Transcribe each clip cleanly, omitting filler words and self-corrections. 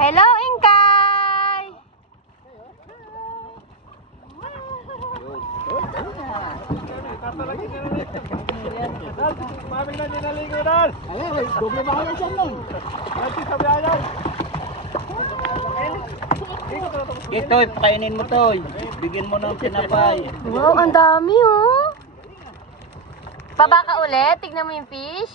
Hello, Ingkay! Maming na dinaligo doon. Ay, doble ba kayo siya nun? Ay, sabi ayaw. Ito, pakainin mo to. Bigyan mo ng tinapay. Wow, ang dami oh. Baba ka ulit, tignan mo yung fish.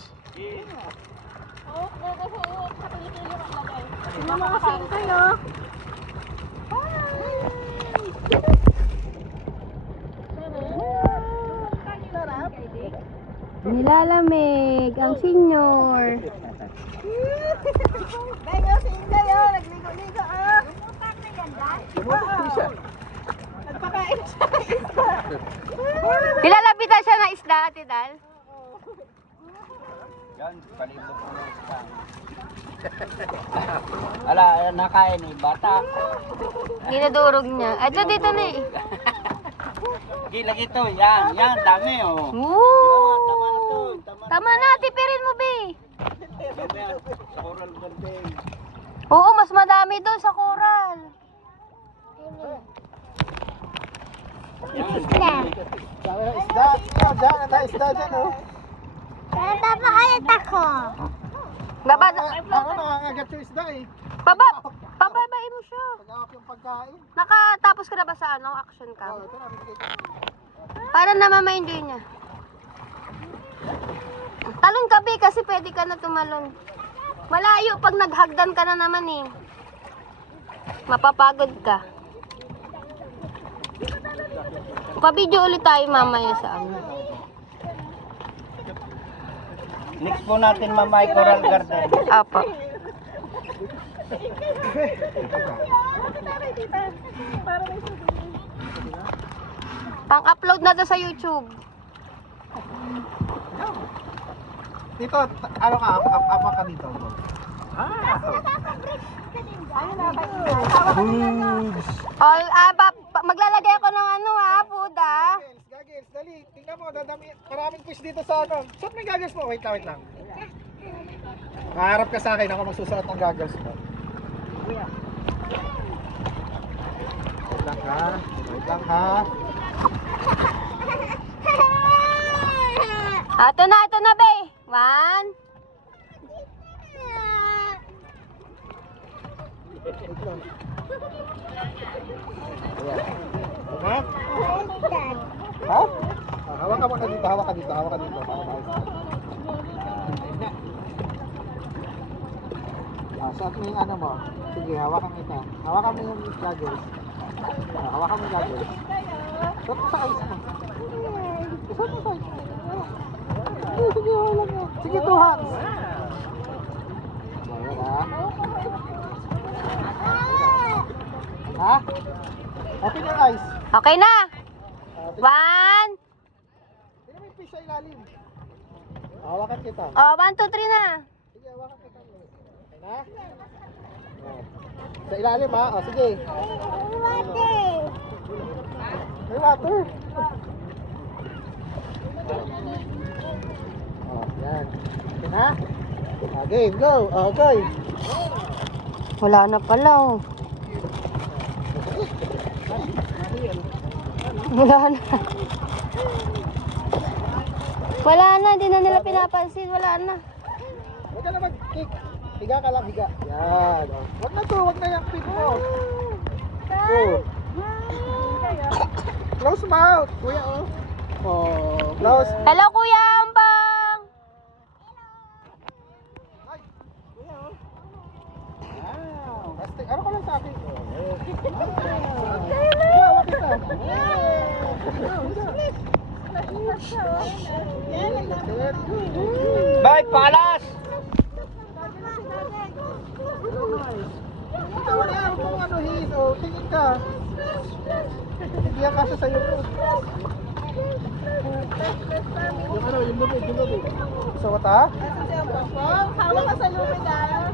Tignan mo kasi Ingkay oh. Nilalamig ang senior. Bengo si Inday oh, nagligo-ligo oh. Lumutak na yan ba? Nagpakain siya ng isda. Nilalapitan siya ng isda, Ate Dal. Yan, palibot mo ng isda. Ala, nakain eh, bata. Dinadurog niya. Ito dito na eh. Gilag ito, yan, dami oh. Woo! Tama na to, Tama na, tipirin mo, Be. Tama yan, sa coral gandeng. Oo, mas madami doon sa coral. Yan, Sabi ng isda. Diyan, ang isda dyan oh. Napapakalit ako. Baba, Ano nangangagat yung isda eh. pababain mo siya. Pag-awak yung pagkain. Nakatapos ka na ba sa action Oh, cam? ito na, bigay ko. Para naman ma-enjoy niya. Talon ka, Be, kasi pwede ka na tumalon. Malayo pag naghagdan ka na naman eh. Mapapagod ka. Pa-video ulit tayo mamaya sa ano. next po natin mamay coral garden. Apo. Pang-upload na to sa YouTube. Dito, ano ka? Apa ka dito? Maglalagay ako ng ano food Goggles, dali. Tingnan mo, dadami. Maraming fish dito sa ano. Suot mo yung goggles mo. Wait lang. Maharap ka sa akin. Ako magsusuot ng goggles mo. Wait lang ha. Ito na, Be. 1. Ha? Ha? Hawak ka dito. Para suot mo yung ano mo. Sige, hawakan kita. Hawakan mo yung goggles. Hawakan mo yung goggles. Suot mo sa eyes mo. Suot mo sa eyes mo. Sige, hawakan mo. Sige, 2 hands. Ayan ha? Open your eyes. Okay na. Tingnan 1. mo yung fish sa ilalim. Hawakan kita. Oh, 1, 2, 3 na. Sige, hawakan kita. Okay na? Sa ilalim ha? O, sige. May water. O, yan. Okay na? Okay, go. Okay. Wala na pala oh. Wala na. Wala na, hindi na nila pinapansin. Wala na. Huwag ka na mag-kick. Higa ka lang, higa. Yan. O. Huwag na to, huwag na yung pin mo. Go. Close mouth. Kuya, oh. Oh, close. Hello, Kuya Ambang. Ay, kuya, oh. Wow. Ano ka lang sa akin? Hawak kita. Bye, palas! Ikaw na yan kung anuhin. O, tingin ka. Hindi yan kasi sa'yo po. Yung lubid. Gusto mo ta? Hawak ka sa lubid ah.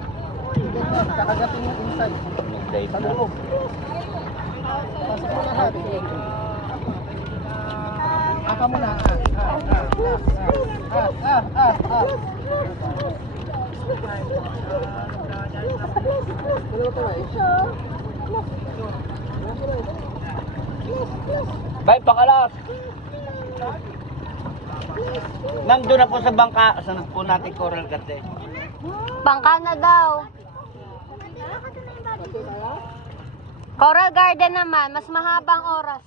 Kakagating yung inside. Sa loob. Pasok mo lahat. Aka mo na. Bay, pakalas. Nandun na po sa bangka. Saan po natin Coral Gate? Bangka na daw. Coral Garden naman, mas mahabang oras.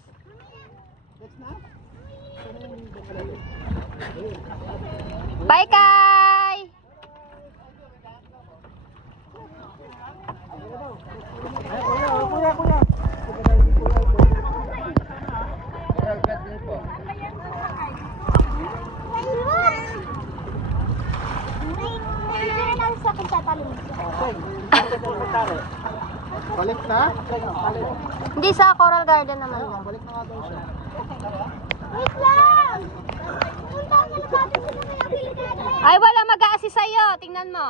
Bye, Kai! Coral Gate po. Balik na? Balik. Hindi sa Coral Garden naman. Balik na nga daw siya. Wait lang! Punta ka na natin sa mga Ay, wala mag-a-assist sa'yo. Tingnan mo.